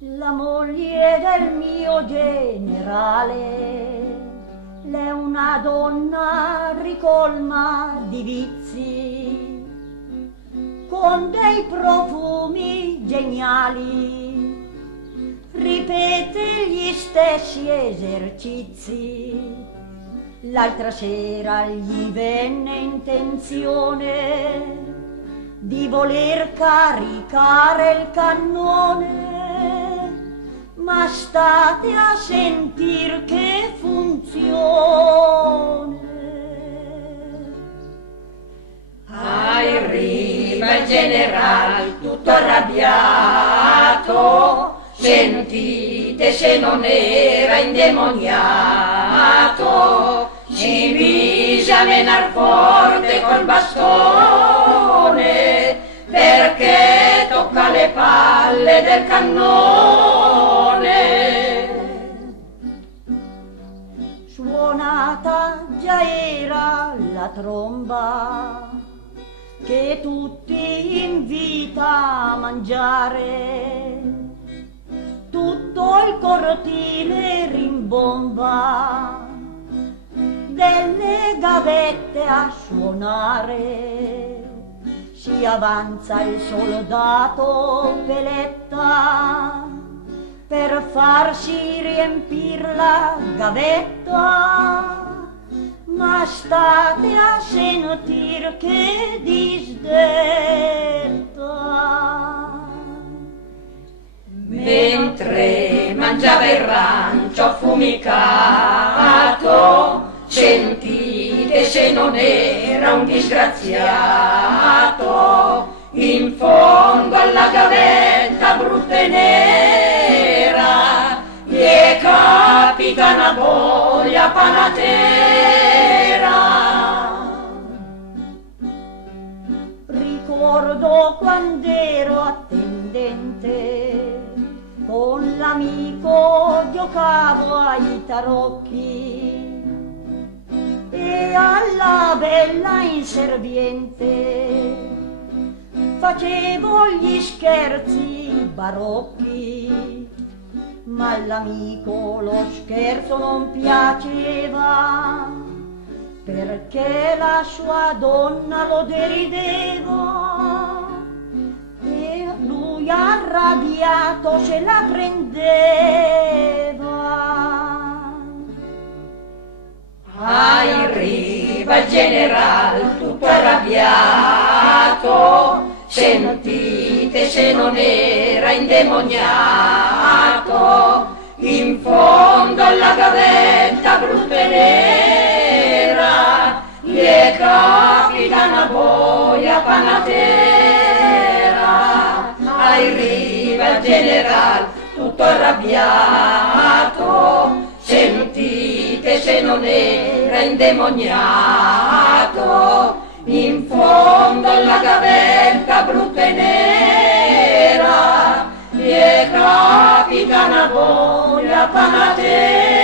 La moglie del mio generale, l'è una donna ricolma di vizi, con dei profumi geniali, ripete gli stessi esercizi. L'altra sera gli venne intenzione di voler caricare il cannone, ma state a sentir che funzione. Arriva il general tutto arrabbiato, sentite se non era indemoniato, ci mise a menar forte col bastone, perché tocca le palle del cannone. Suonata già era la tromba, che tutti invita a mangiare, tutto il cortile rimbomba, delle gavette a suonare. Si avanza il soldato Peletta per farsi riempir la gavetta, ma state a sentir che disdetta. Mentre mangiava il rancio affumicato, sentite se non era un disgraziato, in fondo alla gavetta brutta e nera, gli è capita una boia panatera. Ricordo quando ero attendente, con l'amico giocavo ai tarocchi, e alla bella inserviente facevo gli scherzi barocchi, ma all'amico lo scherzo non piaceva, perché la sua donna lo derideva, e lui arrabbiato se la prendeva. Arriva il general tutto arrabbiato, sentite se non era indemoniato, in fondo alla gavetta brutta e nera, gli è capita una boia panatera. Arriva il general tutto arrabbiato, sentite se non era indemoniato, in fondo alla gavetta brutta e nera, gli è capita una boia panatera.